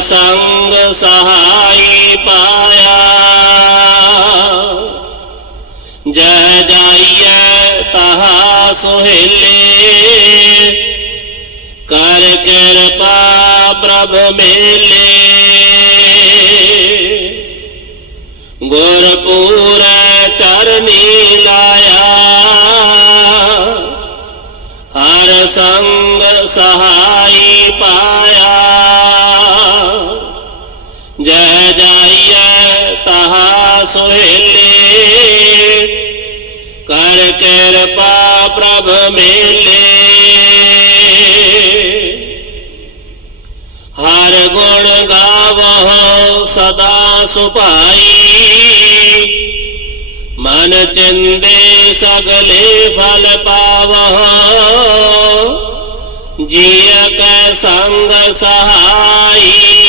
ਸੰਗ ਸਹਾਈ ਪਾਇਆ। ਜਹ ਜਾਈਐ ਤਹਾ ਸੁਹੇਲੇ, ਕਰ ਕਿਰਪਾ ਪ੍ਰਭ ਮੇਲੇ। ਗੁਰਪੂਰ ਚਰਨੀ ਲਾਇਆ। ਹਰ ਸੰਗ ਸਹਾਈ ਪਾਇਆ। ਕਿਰਪਾ ਪ੍ਰਭ ਮੇਲੇ। ਹਰ ਗੁਣ ਗਾਵਹੁ ਸਦਾ ਸੁਭਾਈ। ਮਨ ਚਿੰਦੇ ਸਗਲੇ ਫਲ ਪਾਵਹੁ। ਜੀਅ ਕੈ ਸੰਗ ਸਹਾਈ।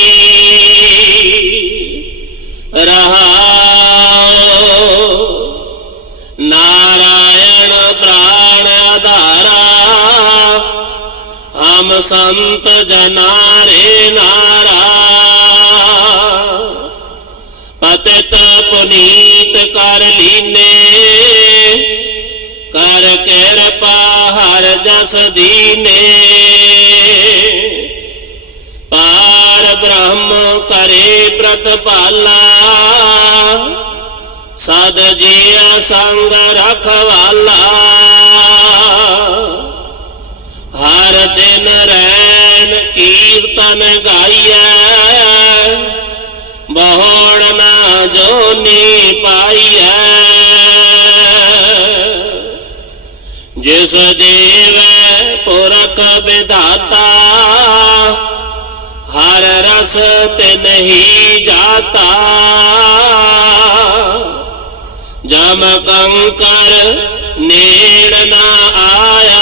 ਹਮ ਸੰਤ ਜਨਾਰੇ ਨਾਰਾ। ਪਤਿਤ ਪੁਨੀਤ ਕਰ ਲੀਨੇ। ਕਰ ਕਿਰਪਾ ਹਰ ਜਸ ਦੀਨੇ। ਪਾਰ ਬ੍ਰਹਮ ਕਰੇ ਪ੍ਰਤਪਾਲਾ। ਸਦ ਜੀਅ ਸੰਗ ਰਖਵਾਲਾ ਦਿਨ ਰੈਨ ਕੀਰਤਨ ਗਾਈਐ ਬਹੁੜ ਨਾ ਜੋਨੀ ਪਾਈਐ ਜਿਸ ਦੇਵੈ ਪੁਰਖ ਵਿਧਾਤਾ ਹਰ ਰਸ ਤਿਨ ਹੀ ਜਾਤਾ ਜਮ ਕੰਕਰ ਨੇੜ ਨਾ ਆਇਆ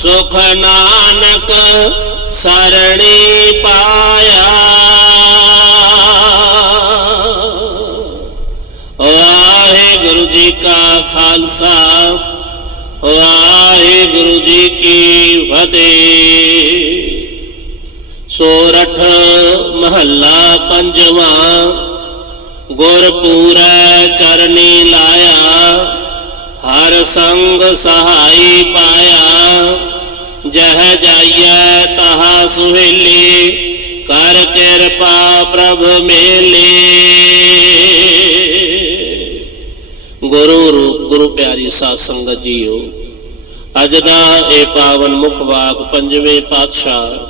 ਸੁਖ ਨਾਨਕ ਸਰਣੀ ਪਾਇਆ। ਵਾਹਿਗੁਰੂ ਜੀ ਕਾ ਖਾਲਸਾ, ਵਾਹਿਗੁਰੂ ਜੀ ਕੀ ਫਤਿਹ। ਸੋਰਠ ਮਹੱਲਾ ਪੰਜਵਾਂ, ਗੁਰਪੂਰੈ ਚਰਨੀ ਲਾਇਆ, ਹਰ ਸੰਗ ਸਹਾਈ ਪਾਇਆ। ਜਾਈਐ ਤਹਾ ਸੁਹੇਲੇ, ਕਰ ਕਿਰਪਾ ਪ੍ਰਭ ਮੇਲੇ। ਗੁਰੂ ਰੂਪ, ਗੁਰੂ ਪਿਆਰੀ ਸਾਧ ਸੰਗਤ ਜੀਓ, ਅੱਜ ਦਾ ਇਹ ਪਾਵਨ ਮੁਖ ਵਾਕ ਪੰਜਵੇਂ ਪਾਤਸ਼ਾਹ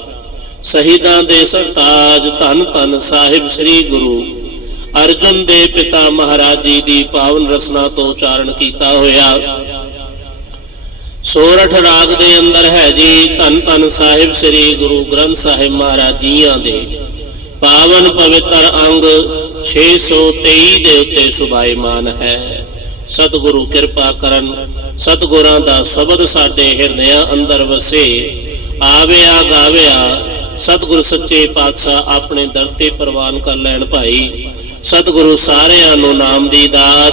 ਸ਼ਹੀਦਾਂ ਦੇ ਸਰਤਾਜ ਧੰਨ ਧੰਨ ਸਾਹਿਬ ਸ੍ਰੀ ਗੁਰੂ ਅਰਜਨ ਦੇ ਪਿਤਾ ਮਹਾਰਾਜ ਜੀ ਦੀ ਪਾਵਨ ਰਸਨਾ ਤੋਂ ਉਚਾਰਨ ਕੀਤਾ ਹੋਇਆ। ਸੋਰਠ ਰਾਗ ਦੇ ਅੰਦਰ ਹੈ ਜੀ, ਧੰਨ ਧੰਨ ਸਾਹਿਬ ਸ੍ਰੀ ਗੁਰੂ ਗ੍ਰੰਥ ਸਾਹਿਬ ਮਹਾਰਾਜ ਜੀਆਂ ਦੇ। ਪਾਵਨ ਪਵਿੱਤਰ ਅੰਗ 623 ਦੇ ਉੱਤੇ ਸੁਭਾਈਮਾਨ ਹੈ। ਸਤਿਗੁਰੂ ਕਿਰਪਾ ਕਰਨ, ਸਤਿਗੁਰਾਂ ਦਾ ਸ਼ਬਦ ਸਾਡੇ ਹਿਰਦਿਆਂ ਅੰਦਰ ਵਸੇ। ਆਵਿਆ ਗਾਵਿਆ, ਸਤਿਗੁਰ ਸੱਚੇ ਪਾਤਸ਼ਾਹ ਆਪਣੇ ਦਰ ਤੇ ਪ੍ਰਵਾਨ ਕਰ ਲੈਣ ਭਾਈ। ਸਤਿਗੁਰੂ ਸਾਰਿਆਂ ਨੂੰ ਨਾਮ ਦੀ ਦਾਤ,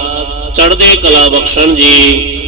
ਚੜ੍ਹਦੇ ਕਲਾ ਬਖਸ਼ਣ ਜੀ।